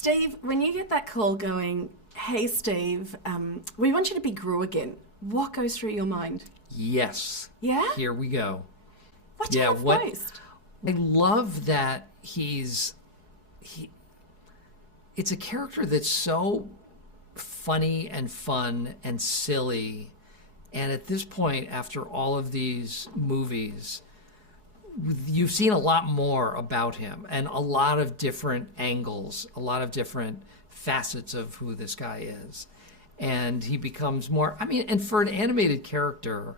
Steve, when you get that call going, hey, Steve, we want you to be Gru again, what goes through your mind? Yes. Yeah? Here we go. What do you love most? I love that it's a character that's so funny and fun and silly. And at this point, after all of these movies, you've seen a lot more about him and a lot of different angles, a lot of different facets of who this guy is. And he becomes more, and for an animated character,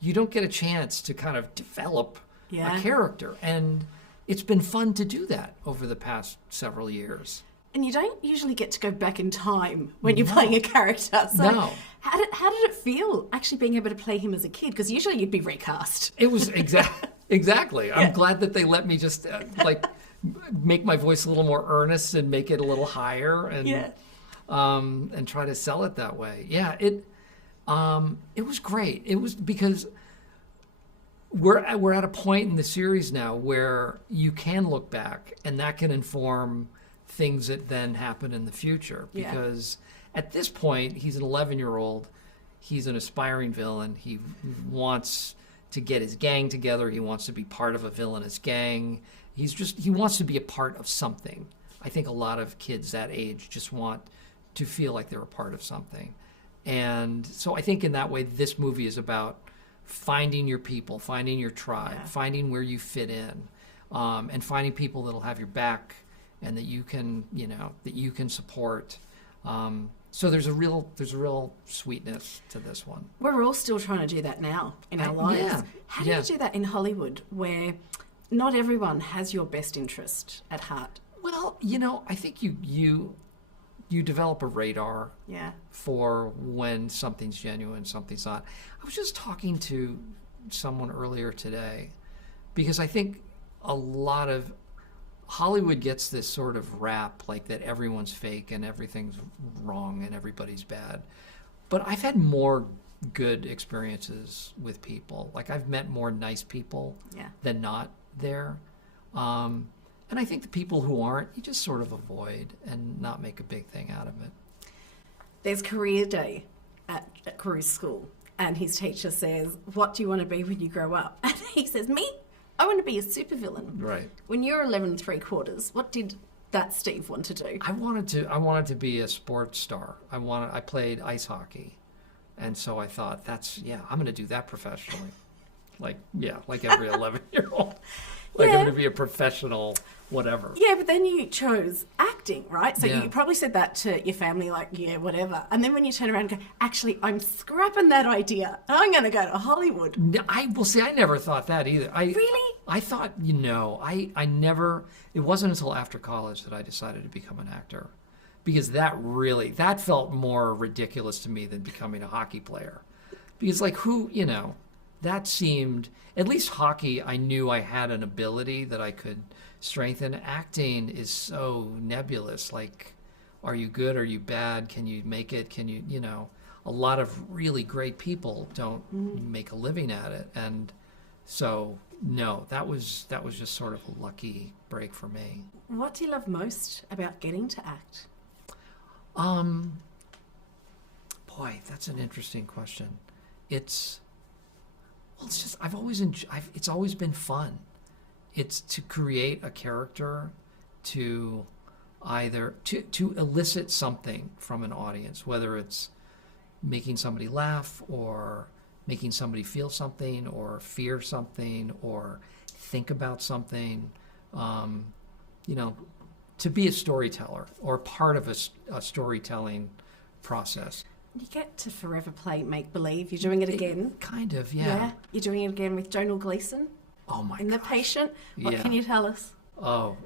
you don't get a chance to kind of develop a character. And it's been fun to do that over the past several years. And you don't usually get to go back in time when you're playing a character. So how did it feel actually being able to play him as a kid? Because usually you'd be recast. It was exactly. I'm glad that they let me just make my voice a little more earnest and make it a little higher and try to sell it that way. Yeah, it was great. It was because we're at a point in the series now where you can look back and that can inform things that then happen in the future. Because at this point, he's an 11-year-old. He's an aspiring villain. He wants to get his gang together. He wants to be part of a villainous gang. He wants to be a part of something. I think a lot of kids that age just want to feel like they're a part of something. And so I think in that way, this movie is about finding your people, finding your tribe, finding where you fit in, and finding people that'll have your back and that you can support. So there's a real sweetness to this one. We're all still trying to do that now in our lives. Yeah. How do you do that in Hollywood, where not everyone has your best interest at heart? Well, I think you develop a radar for when something's genuine, something's not. I was just talking to someone earlier today because I think a lot of Hollywood gets this sort of rap like that everyone's fake and everything's wrong and everybody's bad. But I've had more good experiences with people. Like I've met more nice people than not there. And I think the people who aren't, you just sort of avoid and not make a big thing out of it. There's career day at Caru's school, and his teacher says, what do you want to be when you grow up? And he says, me? I want to be a supervillain. Right. When you're 11 3/4, what did that Steve want to do? I wanted to be a sports star. I played ice hockey. And so I thought I'm going to do that professionally. Like every 11-year-old. I'm going to be a professional whatever. Yeah, but then you chose acting, right? So you probably said that to your family, like, whatever. And then when you turn around and go, actually, I'm scrapping that idea. I'm going to go to Hollywood. I never thought that either. Really? I thought, I never, it wasn't until after college that I decided to become an actor. Because that felt more ridiculous to me than becoming a hockey player. Because that seemed, at least hockey, I knew I had an ability that I could strengthen. Acting is so nebulous. Like, are you good? Are you bad? Can you make it? Can you, a lot of really great people don't make a living at it. And so, no, that was just sort of a lucky break for me. What do you love most about getting to act? Boy, that's an interesting question. It's just, it's always been fun. It's to create a character, to either, to elicit something from an audience, whether it's making somebody laugh or making somebody feel something or fear something or think about something, to be a storyteller or part of a storytelling process. You get to forever play make-believe. You're doing it again. Kind of, yeah. You're doing it again with Domhnall Gleeson. Oh, my God. In The Patient. What can you tell us? Oh,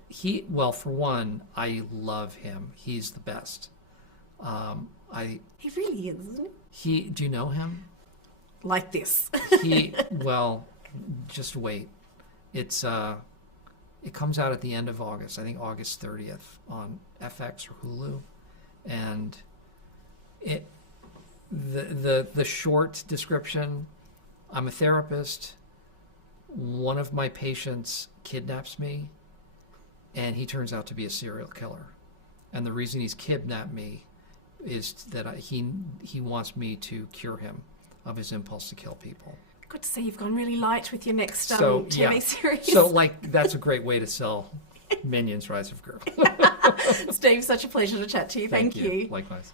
for one, I love him. He's the best. He really is, isn't he? Do you know him? Like this. Just wait. It comes out at the end of August, I think August 30th on FX or Hulu. And the short description, I'm a therapist. One of my patients kidnaps me, and he turns out to be a serial killer. and the reason he's kidnapped me is that he wants me to cure him of his impulse to kill people. Good to see you've gone really light with your next TV series. So, like, that's a great way to sell Minions: Rise of Gru. Steve, such a pleasure to chat to you. Thank you. Likewise.